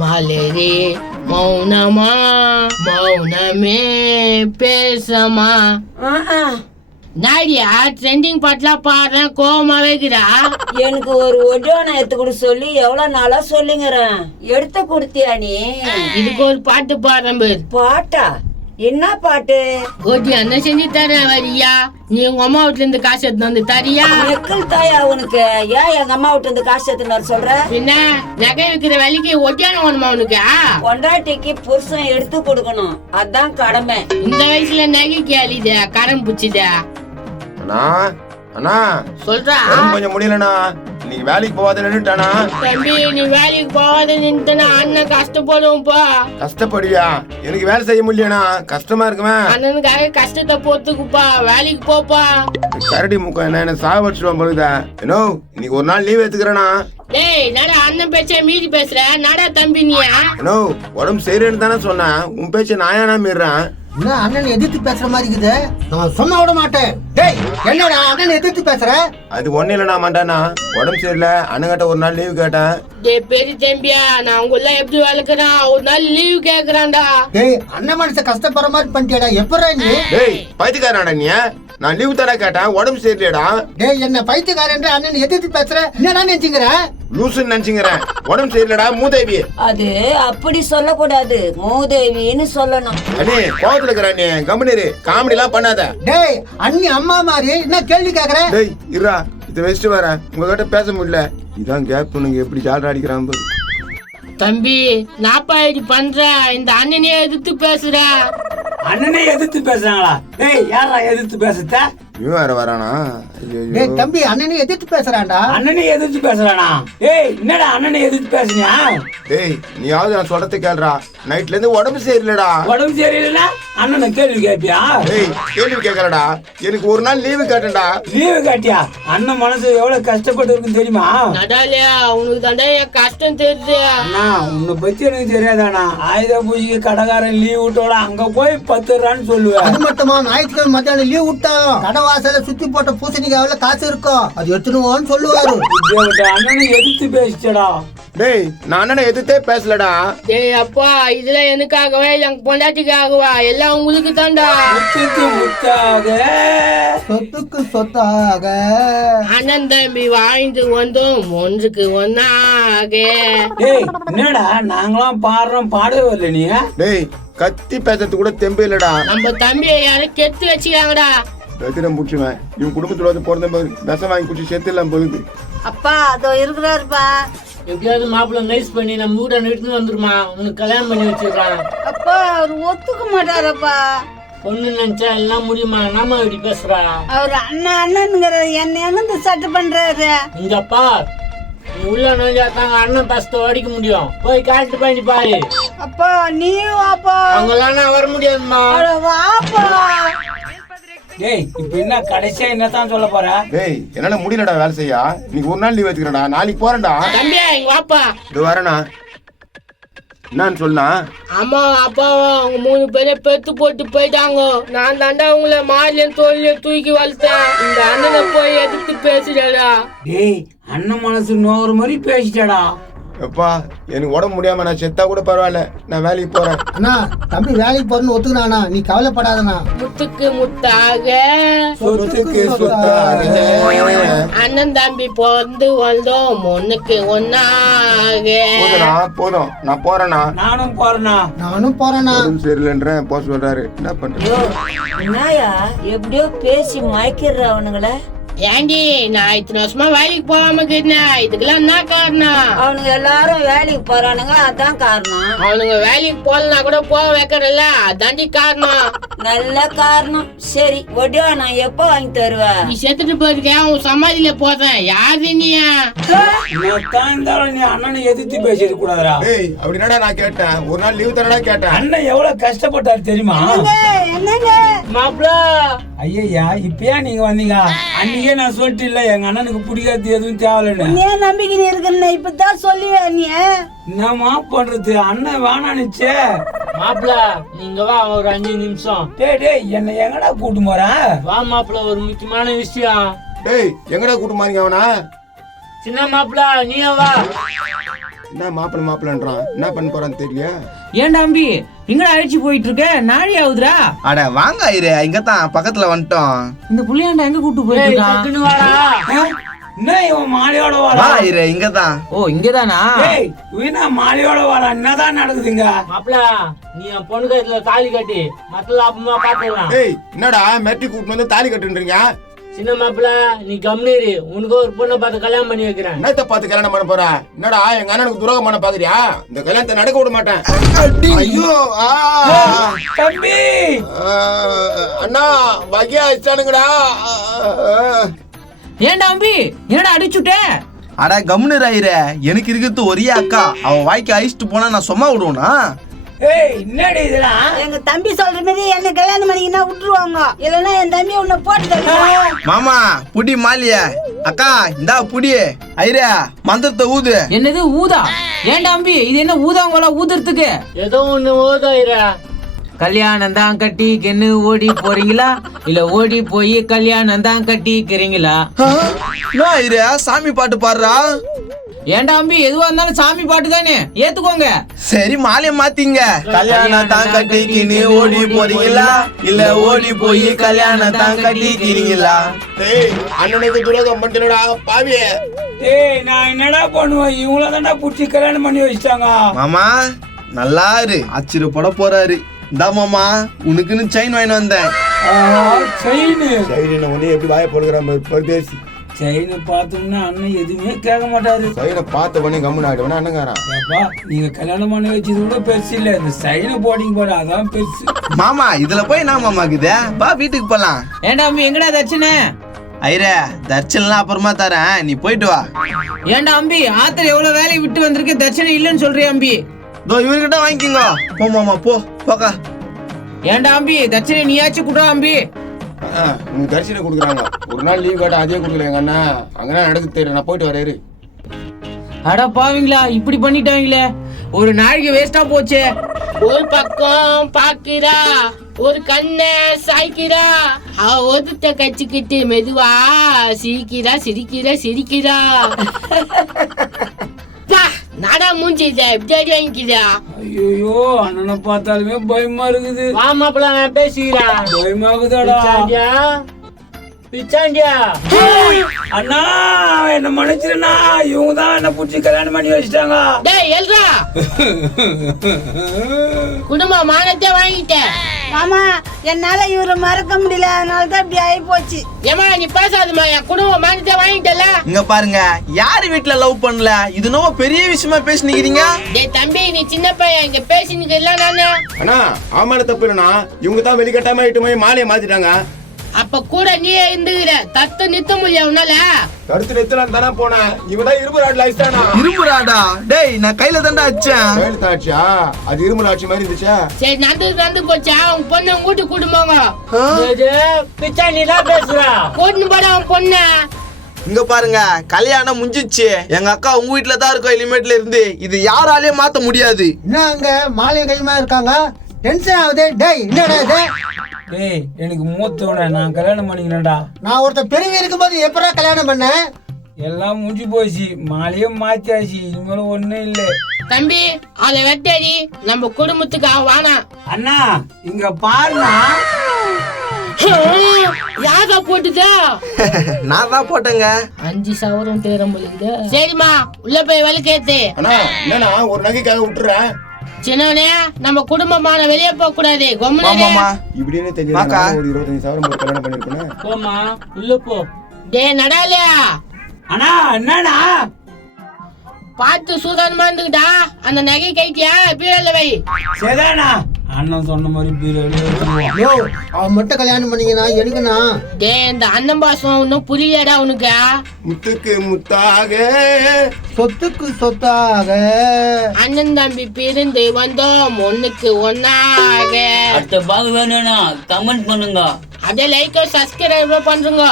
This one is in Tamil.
மலரே மௌனமா மௌனமே பேசமா. நாடியா ட்ரெண்டிங் பாட்டுலாம் பாடுறேன், கோவமா வைக்கிறா. எனக்கு ஒரு ஒடியோனை எடுத்து கொடு சொல்லி எவ்வளவு நாளா சொல்லுங்கிறேன். எடுத்து கொடுத்தியா நீ? இதுக்கு ஒரு பாட்டு பாடுறேன் பேர். பாட்டா? என்ன பாட்டு? கோட்டி என்ன செஞ்சு தரேன் வரியா? நீ உங்க அம்மா வீட்டுல இருந்து காசு எடுத்து வந்து தரியா? நெக்கல் தாயா உனக்கு? ஏன் எங்க அம்மா வீட்டுல இருந்து காசு எடுத்துன்னு வர சொல்ற? என்ன நகை வைக்கிற வேலைக்கு ஒட்டியான வேணுமா உனக்கு? பொண்டாட்டிக்கு புருஷன் எடுத்து கொடுக்கணும், அதான் கடமை. இந்த வயசுல நகைக்கு அழித கரம் புச்சுதா? அண்ணா அண்ணா சொல்றா. கொஞ்சம் முடியலண்ணா, இன்னைக்கு வேலைக்கு போகாத நின்னுட்டானா? தம்பி நீ வேலைக்கு போகாத நின்றுனா அண்ணன் கஷ்டப்படுவோம்ப்பா. கஷ்டப்படுவியா? எனக்கு வேலை செய்ய முடியலண்ணா, கஷ்டமா இருக்குமே. அண்ணனுக்காக கஷ்டத்தை பொத்துக்குப்பா, வேலைக்கு போப்பா. கரடி முக்கம் என்ன சாவடிச்சிடுவான் பொழுதா. ஏன்னோ இன்னைக்கு ஒரு நாள் லீவ் எடுத்துக்கிறேண்ணா. டேய் நட, அண்ணன் பேச்ச மீறி பேசுற நட தம்பி. நீயா ஏன்னோ உடம்பு சரின்னு தானே சொன்னேன், உன் பேச்ச நாயானா மீறான். என்ன அண்ணன் எதிர்த்து பேசுற மாதிரி இருக்குது? நான் சொன்ன விட மாட்டேன். டேய் என்னடா அண்ணன் எதிர்த்து பேசுற? அது ஒண்ணு இல்லண்ணா மாட்டானா, உடம்பு சரியில்லை அண்ணங்கிட்ட ஒரு நாள் லீவு கேட்டேன். டேய் பெரிய தம்பியா, நான் உங்கள எப்படி வளர்க்குறான், ஒரு நாள் லீவ் கேக்குறான்டா. டேய் அண்ணன் மனச கஷ்டப்படுற மாதிரி பண்ணிட்டியாடா. எப்பறா நீ? டேய் பைத்தியக்காரனா நீ? நான் லீவு தர கேட்டேன், உடம்பு சரியில்லையடா. டேய் என்ன பைத்தியக்காரன்ற அண்ணன் எதிர்த்து பேசுற? என்னடா நினைச்சுங்கற? லூசுன்னு நினைச்சுங்கிறேன். உடம்பு சரியில்லடா மூதேவி. அது அப்படி சொல்லக்கூடாது, மூதேவின்னு சொல்லணும். அண்ணே கோவத்துல இருக்கிற நீ கம்பெனி காமெடி எல்லாம் பண்ணாத. டேய் அண்ணி அம்மா மாதிரி என்ன கேள்வி கேக்குற? டேய் இருடா, இதை வச்சுட்டு வரேன், உங்ககிட்ட பேச முடியல. இதான் கேப், உனக்கு எப்படி ஜாலரா அடிக்கிறான் பாரு. தம்பி நாப்பா இப்படி பண்ற, இந்த அண்ணனே எதிர்த்து பேசுற. அண்ணனே எதிர்த்து பேசுறாங்களா? டேய் யாரா எதிர்த்து பேசுற? இவன் வேற வரானா? டேய் தம்பி அண்ணனே எதிர்த்து பேசுறான்டா. அண்ணனே எதிர்த்து பேசுறானா? ஏய் என்னடா அண்ணனே எதிர்த்து பேசுறியா? டேய் நீயாவது நான் சொல்றதை கேளுடா, நைட்ல இருந்து உடம்பு சரியில்லடா. உடம்பு சரியில்லைன்னா அண்ணனை கேள்வி கேட்பியா? டேய் கேள்வி கேட்கலடா, எனக்கு ஒரு நாள் லீவு கேட்டேன்டா. லீவு காட்டியா? அண்ணன் மனசு எவ்வளவு கஷ்டப்பட்டு இருக்குன்னு தெரியுமா? நடாலியா உனக்கு தாண்டா என் கஷ்டம் தெரியுது. அண்ணா உன்னை பத்தி எனக்கு தெரியாதாண்ணா. ஆயுத பூஜைக்கு கடைக்காரன் லீவ் விட்டோட அங்க போய் 10 ரூபான்னு சொல்லுவேன். அது மட்டுமா, ஞாயிற்றுக்கிழமை மத்தியானம் லீவ் விட்டாலும் கடை வாசல சுத்தி போட்ட பூசணிக்காவில காசு இருக்கும், அது எடுத்துடுவோன்னு சொல்லுவாரு. அண்ணனை எதிர்த்து பேசிச்சடா. டேய் நான் அண்ணனை எதிர்த்தே பேசலடா. டேய் அப்பா, இதுல எனக்காகவா என் பொண்டாட்டிக்காகவா? எல்லாம் உங்களுக்கு தாண்டா. முத்துக்கு முத்தாக சொத்துக்கு சொத்தாக அண்ணன் தம்பி வாழ்ந்து வந்தோம் ஒன்றுக்கு ஒன்னாக. டேய் என்னடா நாங்களாம் பாடுறோம், பாடவே இல்லை நீ? டேய் கத்தி பேசுறது கூட தெம்பு இல்லடா. நம்ம தம்பியை யாரும் கெத்து வச்சுக்காங்கடா. ரத்தினம் முடிச்சுவேன், இவன் குடும்பத்துல வந்து பிறந்த போது விஷம் வாங்கி குடிச்சு செத்து எல்லாம் போகுது. அப்பா அதோ இருக்கிறாருப்பா. எப்படியாவது மாப்பிள்ள நைஸ் பண்ணி நம்ம வீட்டை நிறுத்தி வந்துருமா, உனக்கு கல்யாணம் பண்ணி வச்சிருக்கான். அப்பா அவர் ஒத்துக்க மாட்டாரப்பா. பொண்ணு நினைச்சா எல்லாம் முடியுமா? நாம இப்படி பேசுறா. அவர் அண்ணனுங்கிற என்ன எங்க சட்டை பண்றாரு? இங்கப்பா நீ உள்ள நோஞ்சாத்தாங்க அண்ணன் பஸ்த அடிக்க முடியும். போய் காட்டு பண்ணி பாரு. அப்பா நீ வாப்பா. அவங்களாம் வர முடியாதுமா. வாப்பா. டேய் இப்ப என்ன கடைசியா என்னதான் சொல்ல போற? டேய் என்னால முடியலடா வேலை செய்யா, இன்னைக்கு ஒரு நாள் லீவ் எடுத்துக்கிறேன்டா, நாளைக்கு போறேன்டா. தம்பியா இங்க வாப்பா. இது வரேண்ணா. என்னன்னு சொன்னா? அம்மா அப்பாவும் அவங்க 3 பேரை பெத்து போட்டு போயிட்டாங்க. நான் தாண்டா உங்களை மாலையும் தோல்லையும் தூக்கி வளர்த்தேன். இந்த அண்ணனை போய் எதிர்த்து பேசுறா. டேய் அண்ணன் மனசு நோறு மாதிரி பேசிட்டடா. எப்பா எனக்கு உடம்பு முடியாம நான் செத்தா கூட பரவாயில்ல, நான் வேலைக்கு போறேன். அண்ணா தம்பி வேலைக்கு போறேன்னு ஒத்துக்கினானா, நீ கவலைப்படாதண்ணா. முத்துக்கு முத்தாக சொத்துக்கு சொத்தாக அண்ணன் தம்பி பிறந்து வந்தோம் ஒண்ணுக்கு ஒன்னாக. போதுண்ணா போதும், நான் போறேண்ணா. நானும் போறேனா? நானும் போறேண்ணா. உடம்பு சரியில்லைன்றேன், போக சொல்றாரு, என்ன பண்றது? என்னயா எப்படியோ பேசி மயக்கிடுற அவனுங்கள. ஏண்டி நான் இத்தனை வருஷமா வேலைக்கு போகாம கேட்டேன், இதுக்கெல்லாம் என்ன காரணம்? அவனுங்க எல்லாரும் வேலைக்கு போறானுங்க, அதான் காரணம். அவனுங்க வேலைக்கு போகலனா கூட போக வைக்கிறல்ல, அதாண்டி காரணம். நல்ல காரணம். சரி ஒடியா நான் எப்ப வாங்கி தருவேன்? நீ செத்துட்டு போயிருக்க, உன் சமாதியில போறேன். யாரு நீயா? என்னத்தான் இருந்தாலும் நீ அண்ணனை எதிர்த்து பேசிட கூடாதுடா. டேய் அப்படின்னா நான் கேட்டேன், ஒரு நாள் லீவ் தரடா கேட்டேன். அண்ணன் எவ்வளவு கஷ்டப்பட்டாரு தெரியுமா? என்னங்க மாப்பிள ஐயா இப்பயா நீங்க வந்தீங்க? அன்னைக்கே நான் சொல்லிட்டு இல்ல எங்க அண்ணனுக்கு பிடிக்காது எதுவும் தேவையில்லைன்னு. ஏன் நம்பிக்கை இருக்குன்னு இப்பதான் சொல்லுவேன் நீ? என்னமா பண்றது? அண்ணன் வேணானுச்சே. மாப்பிள நீங்க வா ஒரு 5 நிமிஷம். டேய் என்ன எங்கடா கூட்டு போற? வா மாப்பிள, ஒரு முக்கியமான விஷயம். டேய் எங்கடா கூட்டு மாறீங்க அவனா? சின்ன மாப்பிள நீயே வா. என்ன மாப்பிள்ளன்றான், என்ன பண்ண போறான்னு தெரியல. ஏன்டா அம்பி எங்கடா அழைச்சி போயிட்டு இருக்க? நாழி ஆகுதுடா. அட வாங்க ஐயரே, இங்கதான் பக்கத்துல வந்துட்டோம். இந்த புள்ளையாண்டா எங்க கூட்டு போயிட்டு இருக்கான்? என்ன இவன் மாலையோட வா வாடா? ஐயரே, இங்கதான். ஓ இங்கதானா? ஏய் இவனா மாலையோட வாடா? என்னதான் நடக்குதுங்க? மாப்பிள நீ என் பொண்ணு கைத்துல தாலி கட்டி மத்தல அப்புறமா பாத்துக்கலாம். ஏய் என்னடா மெட்டி கூப்பிட்டு வந்து தாலி கட்டுன்றீங்க? சின்ன மாப்பிள நீ கம்னீரு, உனக்கு ஒரு பொண்ணை பார்த்து கல்யாணம் பண்ணி வைக்கிறேன். என்னத்த பார்த்து கல்யாணம் பண்ண போற? என்னடா எங்க அண்ணனுக்கு துரோகம் பண்ண பாக்குறியா? இந்த கல்யாணத்தை நடக்க விட மாட்டேன். ஐயோ தம்பி அண்ணா வகையா இச்சானுங்கடா. ஏன்டா அம்பி என்னடா அடிச்சுட்ட? அட கம்முனு ஐயரே, எனக்கு இருக்கிறது ஒரே அக்கா. அவ வாய்க்கு அழிச்சிட்டு போனா நான் சும்மா விடுவேனா? ஏய் என்னடி இதெல்லாம்? எங்க தம்பி சொல்ற மாதிரி என்ன கல்யாணம் பண்ணிக்கினா விட்டுருவாங்க, இல்லைன்னா என் தம்பி உன்னை போட்டு தள்ளுவான். மாமா புடி மாலிய. அக்கா இந்தா புடி. ஐயரே மந்திரத்தை ஊது. என்னது ஊதா? ஏன்டா அம்பி இது என்ன ஊதாங்கோலா ஊதுறதுக்கு? ஏதோ ஒண்ணு ஓதாயிரா. கல்யாணம் தான் கட்டிக்கின்னு ஓடி போறீங்களா இல்ல ஓடி போய் கல்யாணம் தான் கட்டிக்கிறீங்களா? என்ன ஐயரே சாமி பாட்டு பாடுறா? ஏன்டா அம்பி எதுவா இருந்தாலும் சாமி பாட்டு தானே, ஏத்துக்கோங்க. சரி மாலைய மாத்தீங்க. கல்யாணம் தான் கட்டிக்கின்னு ஓடி போறீங்களா இல்ல ஓடி போய் கல்யாணம் தான் கட்டிக்கிறீங்களா? டேய் அண்ணனுக்கு துரோகம் பண்ணிட்டா பாவியே. ஏய் நான் என்னடா பண்ணுவேன்? இவங்கள தான்டா புடிச்சு கல்யாணம் பண்ணி வச்சிட்டாங்க. மாமா நல்லா இரு, ஆச்சரியப்பட போறாரு. இந்தா மாமா உனக்குன்னு செயின் வாங்கி வந்தேன். செயின் சைடு ஒண்ணே எப்படி வாய போடுறான் பரதேசி. செயினை பார்த்தோம்னா அண்ணன் எதுவுமே கேட்க மாட்டாரு. சைனை பார்த்த உடனே கம்முன்னு ஆயிடுவேன் அண்ணங்காரன். ஏப்பா நீங்க கல்யாணம் பண்ணி வச்சது கூட பெருசு இல்ல, இந்த சைனை போட்டிங்க பாரு அதான் பெருசு. மாமா இதுல போய் என்ன மாமா இருக்குதே? பா வீட்டுக்கு போலாம். ஏன்டா அம்பி எங்கடா தட்சணை? ஐயரே தர்ச்சன்லாம் அப்புறமா தரேன், நீ போயிட்டு வா. ஏன்டா அம்பி ஆத்திர எவ்வளவு வேலையை விட்டு வந்திருக்கேன், தட்சணை இல்லைன்னு சொல்றியா அம்பி? இதோ இவர்கிட்ட வாங்கிக்கோங்க. போ மாமா போ போக்கா. ஏன்டா அம்பி தட்சணை நீயாச்சும் குடுறா அம்பி. உனக்கு தரிசனம் கொடுக்குறாங்க. ஒரு நாள் லீவ் கேட்டா அதே கொடுக்கல எங்க அண்ணா. அங்கதான் நடக்கு தெரியும், நான் போயிட்டு வரேன். அட பாவீங்களா இப்படி பண்ணிட்டாங்களே, ஒரு நாளைக்கு வேஸ்டா போச்சே. ஒரு பக்கம் பாக்குறா, ஒரு கண்ணை சாய்க்கிறா, அவ ஒதுத்த கச்சுக்கிட்டு மெதுவா சிரிக்கிறா சிரிக்கிறா சிரிக்கிறா. நாடா மூஞ்சி எப்படி வாங்கிக்கிறா? ஐயோ அண்ணனை பார்த்தாலுமே பயமா இருக்குது. வா மாப்பிள்ள நான் பேசுகிறேன். பயமாகுதாடா. பிச்சாண்டியா அண்ணா என்ன மன்னிச்சிருண்ணா, இவங்க தான் என்ன புடிச்சு கல்யாணம் பண்ணி வச்சிட்டாங்க. டேய் எல்ரா குடும்ப மானத்தை வாங்கிட்டேன். மாமா என்னால இவரை மறக்க முடியல, அதனால தான் இப்படி ஆகி போச்சு. ஏமா நீ பேசாதமா, என் குடும்ப மானத்தை வாங்கிட்டல. இங்க பாருங்க, யாரு வீட்டுல லவ் பண்ணல? இது நோ பெரிய விஷயமா பேசினீங்க. டேய் தம்பி நீ சின்ன பையன், இங்க பேசினுக்கு இல்ல நானு. அண்ணா ஆமால தப்பு இல்லைண்ணா. இவங்க தான் வெளிக்கட்டாம இட்டு போய் மாலையை மாத்திட்டாங்க. அப்ப கூட நீ இருந்துகிற தத்து நித்த முடியும் உன்னால. கருத்து நித்தலாம் தானே போனேன். இவதான் இரும்பு ராட்ல ஆயிட்டானா? இரும்பு ராடா? டேய் நான் கையில தாண்டா அடிச்சேன். கையில தாட்சியா? அது இரும்பு ராட்சி மாதிரி இருந்துச்சா? சரி நடந்து போச்சா? உன் பொண்ணு வீட்டு கூட்டுமாங்க. பிச்சாண்டி தான் பேசுறா. கூட்டு போட உன் பொண்ணு. இங்க பாருங்க, கல்யாணம் முடிஞ்சிச்சு. எங்க அக்கா உங்க வீட்டுல தான் இருக்கும் இனிமேட்ல இருந்து. இது யாராலையும் மாத்த முடியாது. என்ன அங்க மாலையும் கையுமா இருக்காங்க? டென்ஷன் ஆகுது. டேய் என்னடா இது? டேய் எனக்கு மூத்தவன நான் கல்யாணம் பண்ணிக்கணும்டா. நான் ஒருத்தர் பெரிய இருக்கும்போது எப்படா கல்யாணம் பண்ண? எல்லாம் முடிஞ்சு போச்சு, மாலையும் மாத்தியாச்சு, இனிமேல ஒண்ணும் இல்ல. தம்பி அத வெட்டடி, நம்ம குடும்பத்துக்கு வானா. அண்ணா இங்க பாருண்ணா. யாரா போட்டுதா? நான் தான் போட்டேங்க. 5 சவரம் தேரம் போலுது. சரிம்மா உள்ள போய் விளக்கேத்து. அண்ணா என்னண்ணா ஒரு நகைக்காக விட்டுறேன். சின்னவனே நம்ம குடும்பமான வெளியே போக கூடாது. ஆமாமா இப்படின்னு தெரியாது. ஒரு 25,000 போட்டு கல்யாணம் பண்ணிருக்கேன். போமா உள்ள போ. டேய் நடாலியா. அண்ணா என்னண்ணா? பார்த்து சூதானமா இருந்துக்கிட்டா. அந்த நகை கைட்டியா பீரல்ல வை. சரிண்ணா, அண்ணன் சொன்ன மாதிரி பீரல். யோ அவன் மட்டும் கல்யாணம் பண்ணீங்கன்னா எனக்குண்ணா. டேய் இந்த அண்ணன் பாசம் ஒன்னும் புரியலடா உனக்கு. முத்துக்கு முத்தாக சொத்துக்கு சொத்தாக அண்ணன் தம்பி பிரிந்து வந்தோம் ஒண்ணுக்கு ஒன்னாக. அடுத்த பாகு வேணும்னா கமெண்ட் பண்ணுங்க. அதே லைக் சப்ஸ்கிரைப் பண்றீங்க.